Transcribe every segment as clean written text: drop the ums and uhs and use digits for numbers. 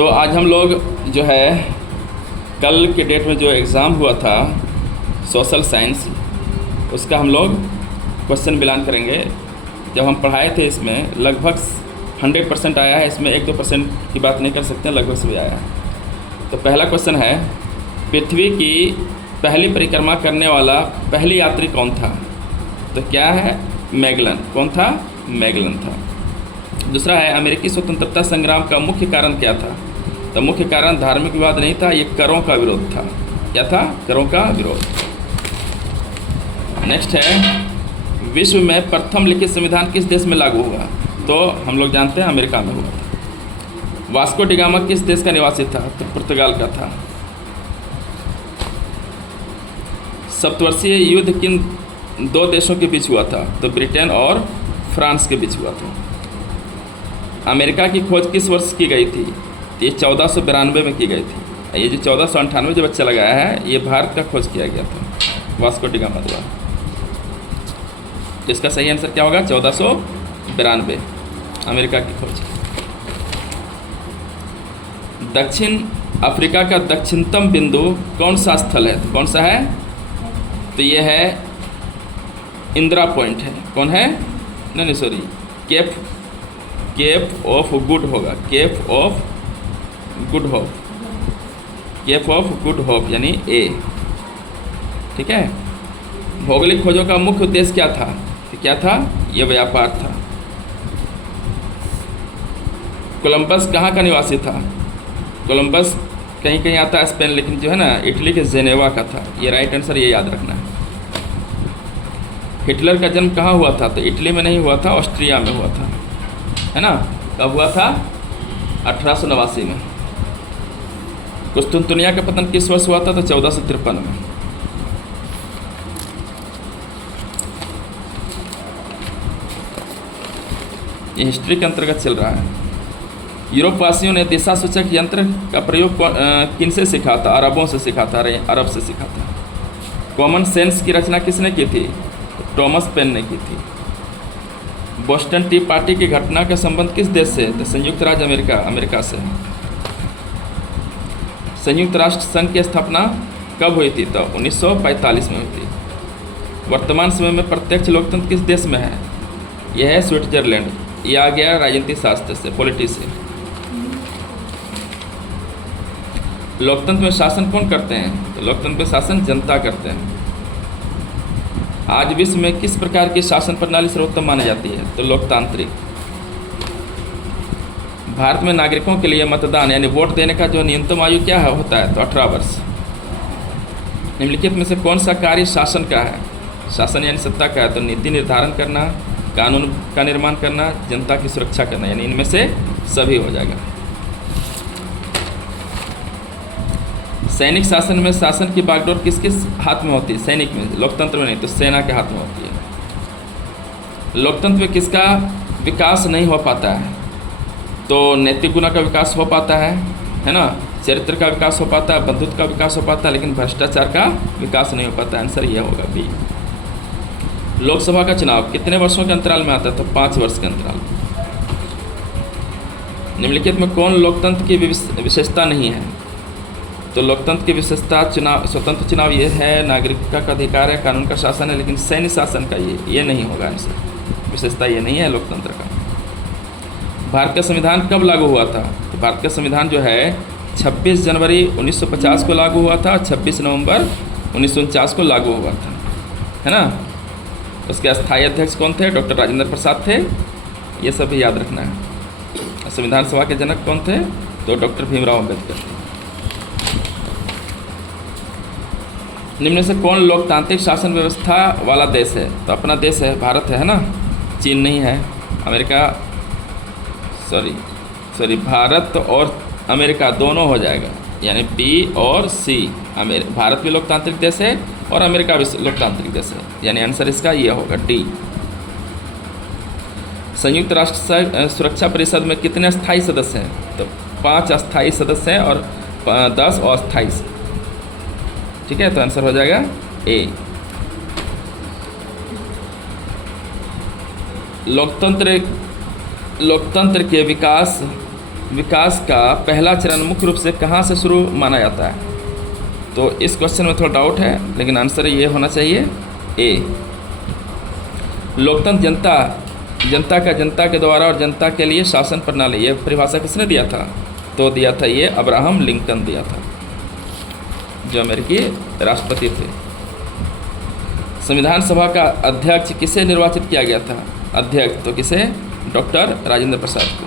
तो आज हम लोग जो है कल के डेट में जो एग्ज़ाम हुआ था सोशल साइंस, उसका हम लोग क्वेश्चन मिलान करेंगे। जब हम पढ़ाए थे इसमें लगभग 100% आया है, इसमें 1-2% की बात नहीं कर सकते हैं, लगभग सभी आया है। तो पहला क्वेश्चन है, पृथ्वी की पहली परिक्रमा करने वाला पहली यात्री कौन था? तो क्या है? मैगलन। कौन था? मैगलन था। दूसरा है, अमेरिकी स्वतंत्रता संग्राम का मुख्य कारण क्या था? तो मुख्य कारण धार्मिक विवाद नहीं था, ये करों का विरोध था। क्या था? करों का विरोध। नेक्स्ट है, विश्व में प्रथम लिखित संविधान किस देश में लागू हुआ? तो हम लोग जानते हैं अमेरिका में हुआ था। वास्को डी गामा किस देश का निवासी था? तो पुर्तगाल का था। सप्तवर्षीय युद्ध किन दो देशों के बीच हुआ था? तो ब्रिटेन और फ्रांस के बीच हुआ था। अमेरिका की खोज किस वर्ष की गई थी? ये 1492 में की गई थी। ये जो 1498 जो बच्चा लगाया है, ये भारत का खोज किया गया था वास्को डी गामा द्वारा। इसका सही आंसर क्या होगा? 1492, अमेरिका की खोज। दक्षिण अफ्रीका का दक्षिणतम बिंदु कौन सा स्थल है? तो कौन सा है? तो ये है इंदिरा पॉइंट है। कौन है? नहीं सॉरी, केप ऑफ गुड होगा। Cape of Good Hope. Cape of Good Hope यानी ए। ठीक है। भौगोलिक खोजों का मुख्य उद्देश्य क्या था? तो क्या था? यह व्यापार था। कोलंबस कहाँ का निवासी था? कोलंबस कहीं कहीं आता है स्पेन, लेकिन जो है ना इटली के जेनेवा का था। ये राइट आंसर, ये याद रखना है। हिटलर का जन्म कहाँ हुआ था? तो इटली में नहीं हुआ था, ऑस्ट्रिया में हुआ था, है ना। कब हुआ था? 1889 में। कुस्तुनतुनिया का पतन किस वर्ष हुआ था? तो 1453 में। ये हिस्ट्री के अंतर्गत चल रहा है। यूरोप वासियों ने दिशा सूचक यंत्र का प्रयोग किन से सीखा था? अरबों से सीखा था, अरब से सीखा था। कॉमन सेंस की रचना किसने की थी? टॉमस पेन ने की थी। बोस्टन टी पार्टी की घटना का संबंध किस देश से? तो संयुक्त राज्य अमेरिका से। संयुक्त राष्ट्र संघ की स्थापना कब हुई थी? तो 1945 में हुई थी। वर्तमान समय में प्रत्यक्ष लोकतंत्र किस देश में है? यह है स्विट्जरलैंड। यह आ गया राजनीतिक शास्त्र से, पॉलिटी से। लोकतंत्र में शासन कौन करते हैं? तो लोकतंत्र में शासन जनता करते हैं। आज विश्व में किस प्रकार की शासन प्रणाली सर्वोत्तम मानी जाती है? तो लोकतांत्रिक। भारत में नागरिकों के लिए मतदान यानी वोट देने का जो न्यूनतम आयु क्या है होता है? तो 18 वर्ष। निम्नलिखित में से कौन सा कार्य शासन का है? शासन यानी सत्ता का है। तो नीति निर्धारण करना, कानून का निर्माण करना, जनता की सुरक्षा करना, यानी इनमें से सभी हो जाएगा। सैनिक शासन में शासन की बागडोर किस किस हाथ में होती है? सैनिक में। लोकतंत्र में नहीं, तो सेना के हाथ में होती है। लोकतंत्र में किसका विकास नहीं हो पाता है? तो नैतिक गुण का विकास हो पाता है ना। चरित्र का विकास हो पाता है, बंधुत्व का विकास हो पाता है, लेकिन भ्रष्टाचार का विकास नहीं हो पाता। आंसर ये होगा बी। लोकसभा का चुनाव कितने वर्षों के अंतराल में आता है? तो 5 वर्ष के अंतराल। निम्नलिखित में कौन लोकतंत्र की विशेषता नहीं है? तो लोकतंत्र की विशेषता चुनाव, स्वतंत्र चुनाव ये है, नागरिकता का अधिकार है, कानून का शासन है, लेकिन सैन्य शासन का ये नहीं होगा आंसर। विशेषता ये नहीं है लोकतंत्र का। भारत का संविधान कब लागू हुआ था? तो भारत का संविधान जो है 26 जनवरी 1950 को लागू हुआ था, 26 नवंबर 1949 को लागू हुआ था, है ना। उसके अस्थायी अध्यक्ष कौन थे? डॉक्टर राजेंद्र प्रसाद थे। ये सब भी याद रखना है। संविधान सभा के जनक कौन थे? तो डॉक्टर भीमराव अम्बेडकर। निम्न से कौन लोकतांत्रिक शासन व्यवस्था वाला देश है? तो अपना देश है, भारत है ना, चीन नहीं है। अमेरिका सॉरी भारत और अमेरिका दोनों हो जाएगा, यानी बी और सी। भारत भी लोकतांत्रिक देश है और अमेरिका भी लोकतांत्रिक देश है, यानी आंसर इसका ये होगा डी। संयुक्त राष्ट्र सुरक्षा परिषद में कितने अस्थायी सदस्य हैं? तो 5 अस्थायी सदस्य हैं और 10 अस्थायी। ठीक है, तो आंसर हो जाएगा ए। लोकतंत्र के विकास विकास का पहला चरण मुख्य रूप से कहाँ से शुरू माना जाता है? तो इस क्वेश्चन में थोड़ा डाउट है, लेकिन आंसर ये होना चाहिए ए। लोकतंत्र जनता का जनता के द्वारा और जनता के लिए शासन प्रणाली, ये परिभाषा किसने दिया था? तो दिया था ये अब्राहम लिंकन दिया था, जो अमेरिकी राष्ट्रपति थे। संविधान सभा का अध्यक्ष किसे निर्वाचित किया गया था? अध्यक्ष तो किसे? डॉक्टर राजेंद्र प्रसाद को।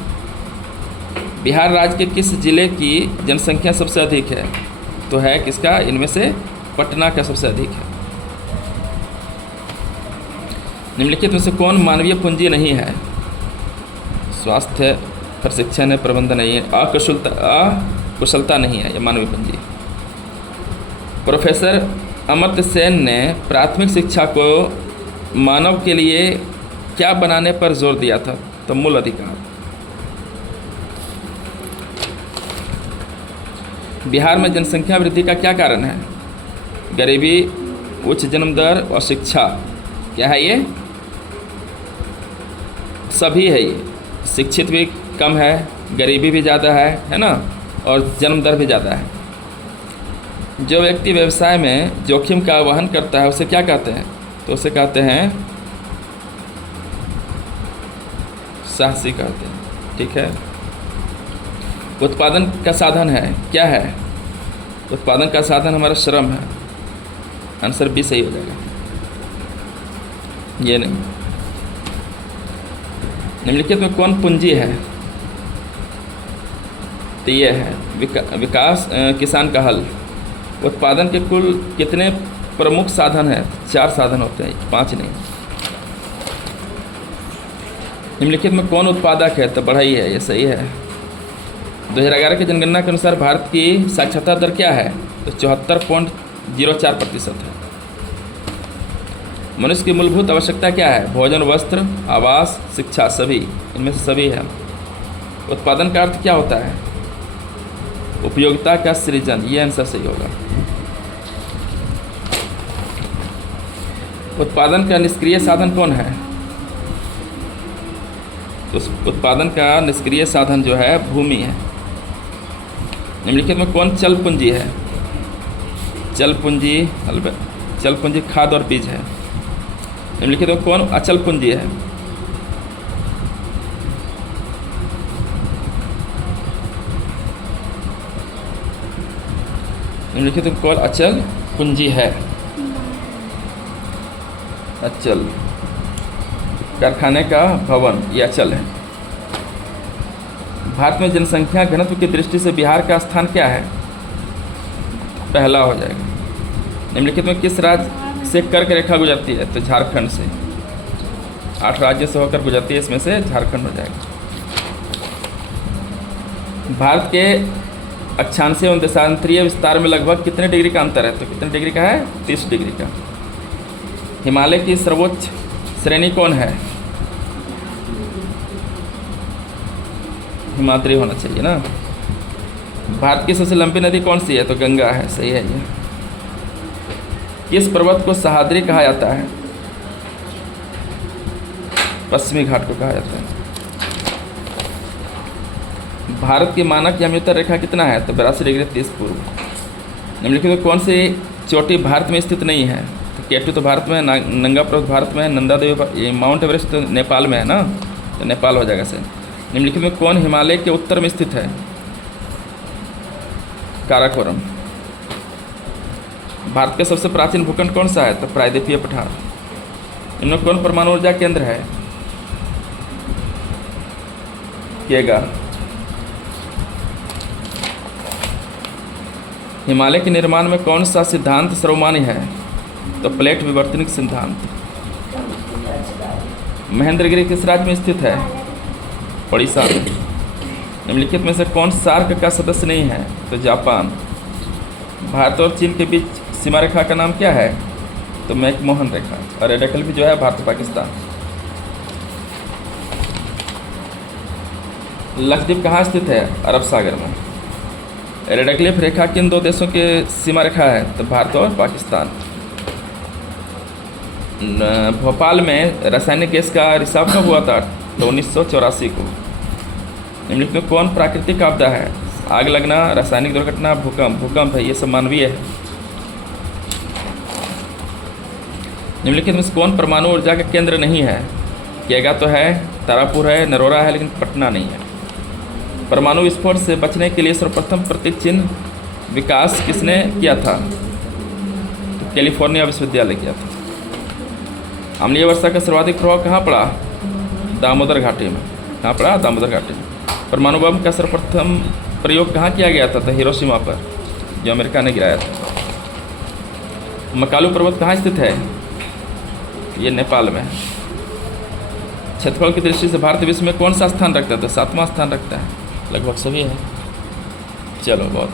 बिहार राज्य के किस जिले की जनसंख्या सबसे अधिक है? तो है किसका? इनमें से पटना का सबसे अधिक है। निम्नलिखित में से कौन मानवीय पूंजी नहीं है? स्वास्थ्य, प्रशिक्षण है, प्रबंधन नहीं है, अकुशलता नहीं है, ये मानवीय पूंजी। प्रोफेसर अमर्त्य सेन ने प्राथमिक शिक्षा को मानव के लिए क्या बनाने पर जोर दिया था? तो मूल अधिकार। बिहार में जनसंख्या वृद्धि का क्या कारण है? गरीबी, उच्च जन्म दर और शिक्षा। क्या है ये? सभी है ये। शिक्षित भी कम है, गरीबी भी ज़्यादा है ना, और जन्म दर भी ज़्यादा है। जो व्यक्ति व्यवसाय में जोखिम का वहन करता है उसे क्या कहते हैं? तो उसे कहते हैं साहसी कहते हैं। ठीक है। उत्पादन का साधन है, क्या है? उत्पादन का साधन हमारा श्रम है। आंसर बी सही हो जाएगा, ये नहीं। निम्नलिखित में कौन पूंजी है? तो ये है विकास किसान का हल। उत्पादन के कुल कितने प्रमुख साधन हैं? 4 साधन होते हैं, 5 नहीं। निम्नलिखित में कौन उत्पादक है? तो बढ़ई है, ये सही है। 2011 की जनगणना के अनुसार भारत की साक्षरता दर क्या है? तो 74.04% है। मनुष्य की मूलभूत आवश्यकता क्या है? भोजन, वस्त्र, आवास, शिक्षा, सभी। इनमें से सभी है। उत्पादन का अर्थ क्या होता है? उपयोगिता का सृजन, ये आंसर सही होगा। उत्पादन का निष्क्रिय साधन कौन है? तो उत्पादन का निष्क्रिय साधन जो है भूमि है। निम्नलिखित में कौन चल पूंजी है? चल पूंजी खाद और बीज है। निम्नलिखित में कौन अचल पूंजी है? निम्नलिखित में कौन अचल पूंजी है? अचल कारखाने का भवन, यह अचल है। भारत में जनसंख्या घनत्व की दृष्टि से बिहार का स्थान क्या है? पहला हो जाएगा। निम्नलिखित में किस राज्य से कर्क रेखा गुजरती है? तो झारखंड से। 8 राज्यों से होकर गुजरती है, इसमें से झारखंड हो जाएगा। भारत के अक्षांशीय एवं देशांतरीय विस्तार में लगभग कितने डिग्री का अंतर है? तो कितने डिग्री का है? 30 डिग्री का। हिमालय की सर्वोच्च श्रेणी कौन है? हिमाद्री होना चाहिए ना। भारत की सबसे लंबी नदी कौन सी है? तो गंगा है, सही है ये। किस पर्वत को सह्याद्री कहा जाता है? पश्चिमी घाट को कहा जाता है। भारत की मानक याम्योत्तर रेखा कितना है? तो 82 डिग्री 30 पूर्व। निम्नलिखित में कौन सी चोटी भारत में स्थित नहीं है? तो केटू तो भारत में है, नंगा पर्वत भारत में है, नंदा देवी, माउंट एवरेस्ट तो नेपाल में है ना, तो नेपाल हो जाएगा सही। निम्नलिखित में कौन हिमालय के उत्तर में स्थित है? काराकोरम। भारत का सबसे प्राचीन भूखंड कौन सा है? तो प्रायद्वीपीय पठार। इनमें कौन परमाणु ऊर्जा केंद्र है? केगा। हिमालय के निर्माण में कौन सा सिद्धांत सर्वमान्य है? तो प्लेट विवर्तनिक सिद्धांत। महेंद्रगिरी किस राज्य में स्थित है? उड़ीसा में। निम्नलिखित में से कौन सार्क का सदस्य नहीं है? तो जापान। भारत और चीन के बीच सीमा रेखा का नाम क्या है? तो मैकमोहन रेखा। और रेड भी जो है भारत पाकिस्तान। लक्षद्वीप कहाँ स्थित है? अरब सागर में। रेड रेखा किन 2 देशों के सीमा रेखा है? तो भारत और पाकिस्तान। भोपाल में रासायनिक गैस का रिसाव कब हुआ था? तो 1984 को। निम्नलिखित में कौन प्राकृतिक आपदा है? आग लगना, रासायनिक दुर्घटना, भूकंप। भूकंप है, ये सब मानवीय है। निम्नलिखित में से कौन परमाणु ऊर्जा का केंद्र नहीं है? केगा तो है, तारापुर है, नरोरा है, लेकिन पटना नहीं है। परमाणु विस्फोट से बचने के लिए सर्वप्रथम प्रतीक चिन्ह विकास किसने किया था? तो कैलिफोर्निया विश्वविद्यालय किया था। अम्लीय वर्षा का सर्वाधिक प्रभाव कहाँ पड़ा? दामोदर घाटी में। कहाँ पड़ा? दामोदर घाटी में। परमाणु बम का सर्वप्रथम प्रयोग कहाँ किया गया था? तो हिरोशिमा पर, जो अमेरिका ने गिराया था। मकालू पर्वत कहाँ स्थित है? ये नेपाल में। क्षेत्रफल की दृष्टि से भारत विश्व में कौन सा स्थान रखता है? तो 7वां स्थान रखता है। लगभग सभी है। चलो बहुत